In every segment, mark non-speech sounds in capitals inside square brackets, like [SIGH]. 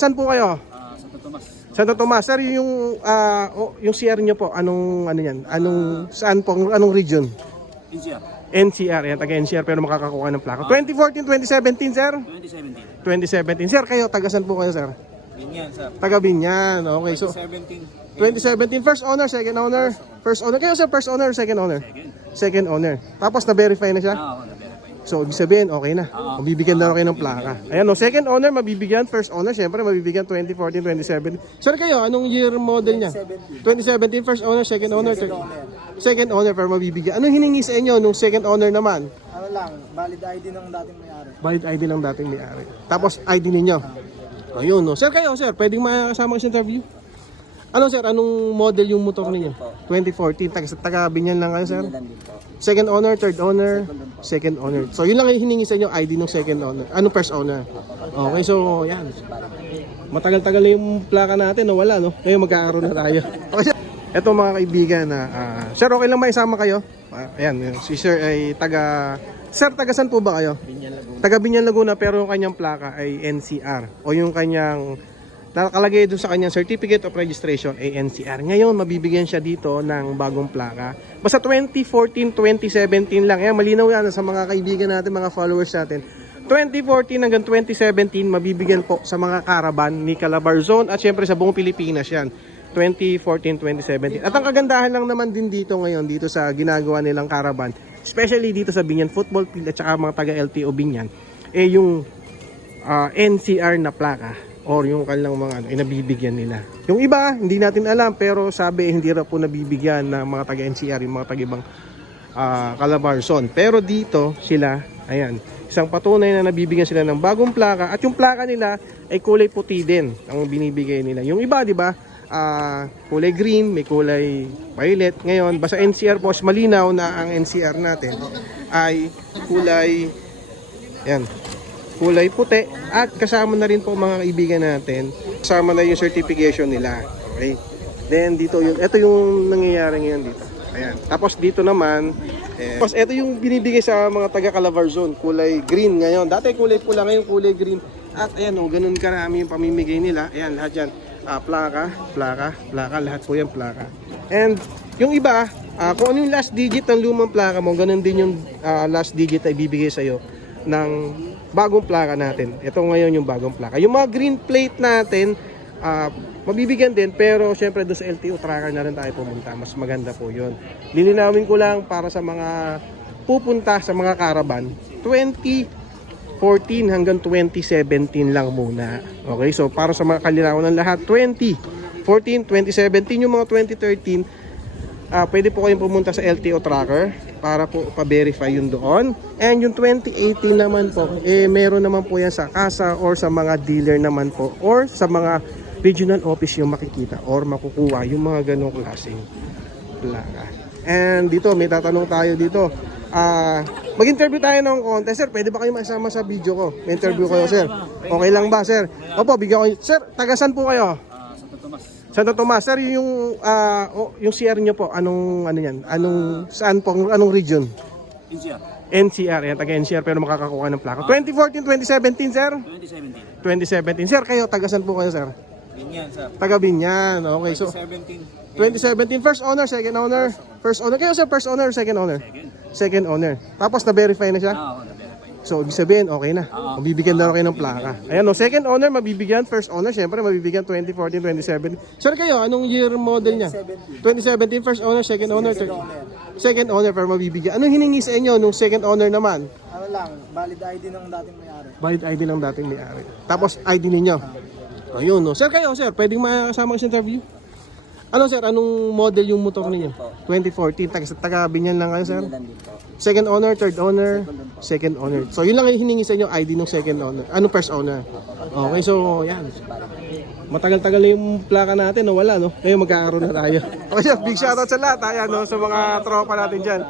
Saan po kayo? Ah, Santo Tomas. Santo Tomas. Sir, yung, ah, oh, yung CR nyo po, anong, ano yan? Anong, saan po, anong region? NCR. NCR, yan, taga NCR, pero makakakuha ng plaka. 2014, 2017, sir? 2017. 2017. Sir, kayo, taga saan po kayo, sir? Ganyan sa Taga Binyan. Okay, so, 2017. 2017, first owner, second owner? First owner. Kayo, sir, first owner, second owner? Second. Second owner. Tapos, na-verify na siya? Ah, ako na-verify. So, ibig sabihin, okay na. Oo. Mabibigyan na kayo ng plaka. Ayan, no, second owner, mabibigyan. First owner, syempre, mabibigyan 2014, 2017. Sir, kayo, anong year model niya? 2017, first owner, second owner, third. Second owner, pero mabibigyan. Anong hiningi sa inyo nung second owner naman? Ano lang, valid ID ng dating may-ari. Valid ID ng dating may-ari. Tapos, ID ninyo. Ayun, no. Sir, kayo, sir, pwedeng makasama sa interview? Ano, sir, anong model yung motor ninyo? 2014, taga, taga Binyan lang kayo, sir? Ilan din po. Second owner, third owner, second owner. So yun lang yung hiningi sa inyo ID ng second owner. Ano first owner? Okay, so yan. Matagal-tagal na yung plaka natin, no? wala, no? Ngayon magkakaroon na tayo. [LAUGHS] Okay, sir. Ito mga kaibigan na, ah, sir, okay lang may isama kayo? Ah, ayan, si sir ay taga, sir, taga saan po ba kayo? Binyan Laguna. Taga Binyan Laguna pero yung kanyang plaka ay NCR o yung kanyang nakalagay doon sa kanyang certificate of registration ay NCR. Ngayon mabibigyan siya dito ng bagong plaka. Basta 2014, 2017 lang. Yan, malinaw yan sa mga kaibigan natin, mga followers natin. 2014 hanggang 2017 mabibigyan po sa mga caravan ni Calabar Zone at syempre sa buong Pilipinas yan. 2014, 2017. At ang kagandahan lang naman din dito ngayon dito sa ginagawa nilang caravan, especially dito sa Binyan Football Field at saka mga taga LTO Binyan, eh yung ah, NCR na plaka or yung kanilang mga ano, eh, nila. Yung iba, hindi natin alam pero sabi eh, hindi raw po nabibigyan ng mga taga NCR, yung mga taga ibang ah, Calabarzon. Pero dito sila, ayan, isang patunay na nabibigyan sila ng bagong plaka at yung plaka nila ay kulay puti din ang binibigay nila. Yung iba, di ba, ah, kulay green, may kulay violet. Ngayon, basta NCR po, malinaw na ang NCR natin ay kulay, yan, kulay puti. At kasama na rin po mga kaibigan natin. Kasama na yung certification nila. Okay. Then dito yung ito yung nangyayari ngayon dito. Ayan. Tapos dito naman eh, tapos ito yung binibigay sa mga taga Calabar Zone. Kulay green ngayon. Dati kulay pula ngayon kulay green. At ayan oh ganun karami yung pamimigay nila. Ayan lahat yan. Ah, plaka plaka plaka. Lahat po yan plaka. And yung iba ah, kung ano yung last digit ng lumang plaka mo ganun din yung ah, last digit ay bibigay sa'yo ng bagong plaka natin. Ito ngayon yung bagong plaka. Yung mga green plate natin, ah, mabibigyan din pero syempre doon sa LTO tracker na rin tayo pumunta. Mas maganda po yun. Lilinawin ko lang para sa mga pupunta sa mga caravan, 2014 hanggang 2017 lang muna. Okay, so para sa mga kalinawan ng lahat, 2014, 2017, yung mga 2013, ah pwede po kayong pumunta sa LTO tracker para po pa-verify yun doon. And yung 2018 naman po, eh meron naman po yan sa kasa or sa mga dealer naman po or sa mga regional office yung makikita or makukuha yung mga ganong klaseng plaka. And dito, may tatanong tayo dito. Ah, mag-interview tayo ng konti. Sir, pwede ba kayo makisama sa video ko? May interview kayo, sir. Okay lang ba, sir? Opo, bigyan ko. Sir, taga saan po kayo? Ah, Santo Tomas. Sir, yung ah, oh, yung CR niyo po, anong ano yan? Anong saan po anong region? NCR. NCR, yan taga NCR pero makakakuha ng plaka. 2014, 2017, sir? 2017. 2017. Sir, kayo taga saan po kayo, sir? Ganyan sa Taga Binyan. Okay, so 2017. 2017 first owner, second owner. First owner. Kayo sir, first owner, second owner? Second. Second owner. Tapos na-verify na siya? Ah, na-verify. So, ibig sabihin, okay na. Oo. Mabibigyan na kayo ng plaka. Ayan, no, second owner, mabibigyan. First owner, syempre, mabibigyan 2014, 2017. Sir, kayo, anong year model niya? 2017, first owner, second owner, third. Second owner, pero mabibigyan. Anong hiningi sa inyo nung second owner naman? Ano lang, valid ID ng dating may-ari. Valid ID ng dating may-ari. Tapos, ID ninyo. Ayun, no. Sir, kayo, sir, pwedeng makasama sa interview? Ano, sir, anong model yung motor ninyo? 2014, taga, taga Binyan lang kayo, sir? Ilan din po. Second owner, third owner, second owner. So yun lang yung hiningi sa inyo ID ng second owner. Ano first owner? Okay, so yan. Matagal-tagal na yung plaka natin, no? wala, no? Ngayon magkakaroon na tayo. [LAUGHS] Okay, sir, big shoutout sa lahat, ayan, no? sa mga tropa natin dyan.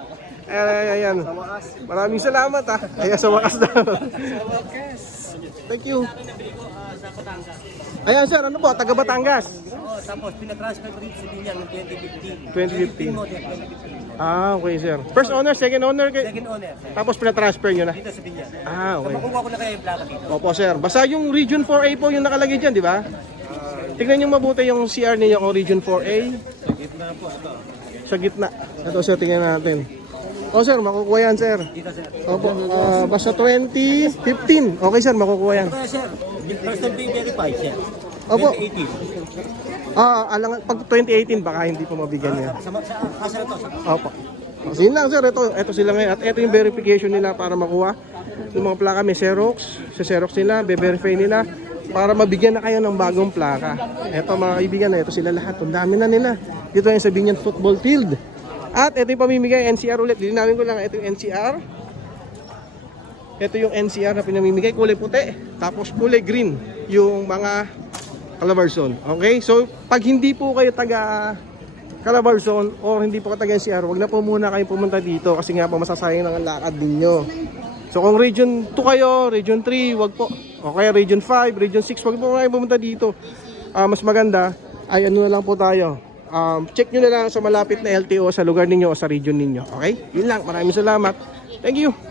Ayan, ayan, ayan. Maraming salamat, ha. Ayan, sa wakas na. Thank you. Ayan, sir, ano po? Taga Batangas. Oo, tapos pinatransfer ko dito sa Binyan noong 2015. 2015. model 2015. Ah, okay sir. First owner, second owner, kay... Second owner, sir. tapos pina-transfer nyo na. Dito sa Binyan. Ah, So, okay. makuha ko na kayo yung plaka dito. Opo sir. Basta yung Region 4A po yung nakalagay dyan, di ba? Tignan nyo mabuti yung CR ninyo kung Region 4A. So, gitna po ito. Sa gitna. Ito sir, tingnan natin. O sir, makukuha yan sir. Dito, sir. Opo, ah, basta 2015. Okay sir, makukuha yan. Kaya, sir, first time being verified, sir. Opo. 2018. Ah, alang, pag 2018 baka hindi pa mabigyan niya. Sa, sa, asa na to? Sa, Opo. So, yun lang sir, ito, ito sila ngayon. At ito yung verification nila para makuha. Yung mga plaka may Xerox, sa Xerox nila, be-verify nila para mabigyan na kayo ng bagong plaka. Ito mga kaibigan, ito sila lahat. Ang dami na nila. Dito yung sa Binyan Football Field. At ito yung pamimigay, NCR ulit. Linawin ko lang, ito yung NCR. Ito yung NCR na pinamimigay, kulay puti. Tapos kulay green, yung mga Calabarzon. Okay? So, pag hindi po kayo taga Calabarzon or hindi po ka taga NCR, wag na po muna kayo pumunta dito kasi nga po masasayang ng lakad ninyo. So, kung Region 2 kayo, Region 3, wag po. O kaya Region 5, Region 6, wag po kayo pumunta dito. Ah, mas maganda ay ano na lang po tayo. Um, check nyo na lang sa malapit na LTO sa lugar ninyo o sa region ninyo. Okay? Yun lang. Maraming salamat. Thank you.